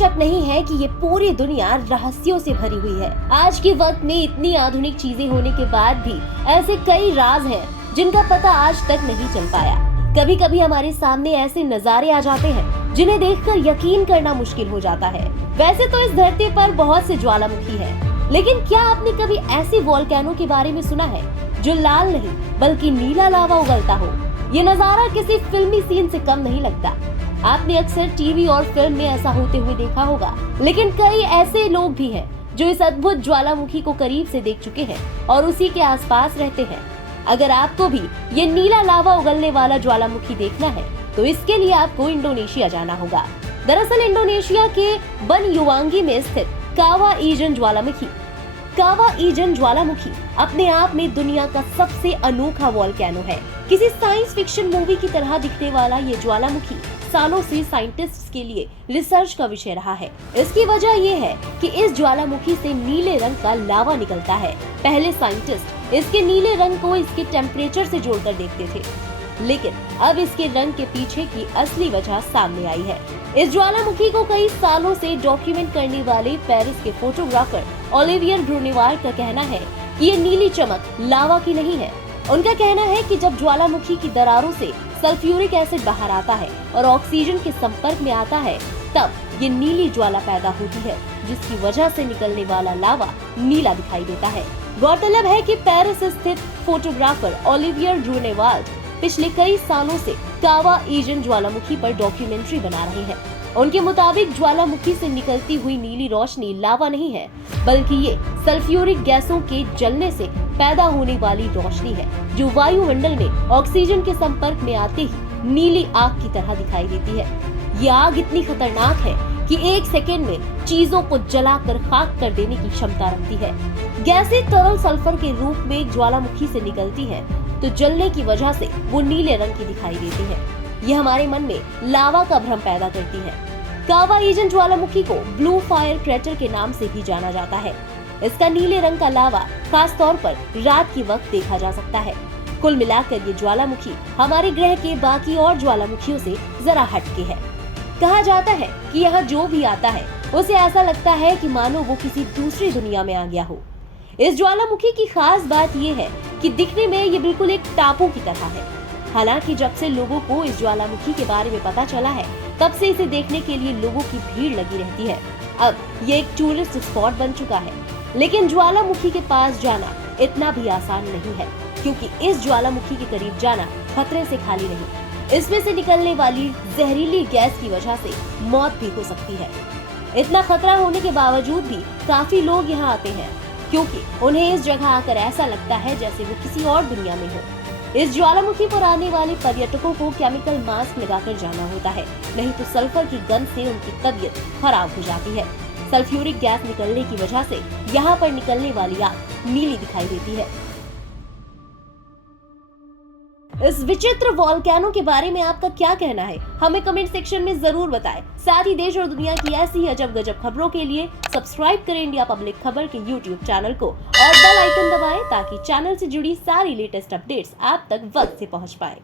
शक नहीं है कि ये पूरी दुनिया रहस्यों से भरी हुई है। आज के वक्त में इतनी आधुनिक चीजें होने के बाद भी ऐसे कई राज हैं जिनका पता आज तक नहीं चल पाया। कभी कभी हमारे सामने ऐसे नजारे आ जाते हैं जिन्हें देखकर यकीन करना मुश्किल हो जाता है। वैसे तो इस धरती पर बहुत से ज्वालामुखी हैं, लेकिन क्या आपने कभी ऐसे वोल्केनो के बारे में सुना है जो लाल नहीं बल्कि नीला लावा उगलता हो? ये नजारा किसी फिल्मी सीन से कम नहीं लगता। आपने अक्सर टीवी और फिल्म में ऐसा होते हुए देखा होगा, लेकिन कई ऐसे लोग भी हैं जो इस अद्भुत ज्वालामुखी को करीब से देख चुके हैं और उसी के आसपास रहते हैं। अगर आपको भी ये नीला लावा उगलने वाला ज्वालामुखी देखना है तो इसके लिए आपको इंडोनेशिया जाना होगा। दरअसल इंडोनेशिया के बनयुवांगी में स्थित कावा इजन ज्वालामुखी अपने आप में दुनिया का सबसे अनोखा वोल्केनो है। किसी साइंस फिक्शन मूवी की तरह दिखने वाला ये ज्वालामुखी सालों से साइंटिस्ट्स के लिए रिसर्च का विषय रहा है। इसकी वजह ये है कि इस ज्वालामुखी से नीले रंग का लावा निकलता है। पहले साइंटिस्ट इसके नीले रंग को इसके टेम्परेचर से जोड़कर देखते थे, लेकिन अब इसके रंग के पीछे की असली वजह सामने आई है। इस ज्वालामुखी को कई सालों से डॉक्यूमेंट करने वाले पेरिस के फोटोग्राफर ओलिवियर ब्रूनेवाल का कहना है कि ये नीली चमक लावा की नहीं है। उनका कहना है कि जब ज्वालामुखी की दरारों से सल्फ्यूरिक एसिड बाहर आता है और ऑक्सीजन के संपर्क में आता है, तब ये नीली ज्वाला पैदा होती है, जिसकी वजह से निकलने वाला लावा नीला दिखाई देता है। गौरतलब है कि पेरिस स्थित फोटोग्राफर ओलिवियर ब्रूनेवाल पिछले कई सालों से कावा इजन ज्वालामुखी पर डॉक्यूमेंट्री बना रहे हैं। उनके मुताबिक ज्वालामुखी से निकलती हुई नीली रोशनी लावा नहीं है, बल्कि ये सल्फ्यूरिक गैसों के जलने से पैदा होने वाली रोशनी है, जो वायुमंडल में ऑक्सीजन के संपर्क में आते ही नीली आग की तरह दिखाई देती है। ये आग इतनी खतरनाक है कि 1 सेकेंड में चीजों को जलाकर खाक कर देने की क्षमता रखती है। गैसें तरल सल्फर के रूप में ज्वालामुखी से निकलती है, तो जलने की वजह से वो नीले रंग की दिखाई देती है। ये हमारे मन में लावा का भ्रम पैदा करती है। कावा इजन ज्वालामुखी को ब्लू फायर क्रेटर के नाम से भी जाना जाता है। इसका नीले रंग का लावा खास तौर पर रात के वक्त देखा जा सकता है। कुल मिलाकर ये ज्वालामुखी हमारे ग्रह के बाकी और ज्वालामुखियों से जरा हटके है। कहा जाता है कि यहाँ जो भी आता है उसे ऐसा लगता है कि मानो वो किसी दूसरी दुनिया में आ गया हो। इस ज्वालामुखी की खास बात ये है कि दिखने में ये बिल्कुल एक टापू की तरह है। हालांकि जब से लोगों को इस ज्वालामुखी के बारे में पता चला है, तब से इसे देखने के लिए लोगों की भीड़ लगी रहती है। अब ये एक टूरिस्ट स्पॉट बन चुका है, लेकिन ज्वालामुखी के पास जाना इतना भी आसान नहीं है, क्योंकि इस ज्वालामुखी के करीब जाना खतरे से खाली नहीं। इसमें से निकलने वाली जहरीली गैस की वजह से मौत भी हो सकती है। इतना खतरा होने के बावजूद भी काफी लोग यहाँ आते हैं, क्योंकि उन्हें इस जगह आकर ऐसा लगता है जैसे वो किसी और दुनिया में हो। इस ज्वालामुखी पर आने वाले पर्यटकों को केमिकल मास्क लगाकर जाना होता है, नहीं तो सल्फर की गंध से उनकी तबीयत खराब हो जाती है। सल्फ्यूरिक गैस निकलने की वजह से यहाँ पर निकलने वाली आग नीली दिखाई देती है। इस विचित्र वोल्केनो के बारे में आपका क्या कहना है? हमें कमेंट सेक्शन में जरूर बताएं। साथ ही देश और दुनिया की ऐसी अजब गजब खबरों के लिए सब्सक्राइब करें इंडिया पब्लिक खबर के YouTube चैनल को और बेल आइकन दबाएं, ताकि चैनल से जुड़ी सारी लेटेस्ट अपडेट्स आप तक वक्त से पहुंच पाए।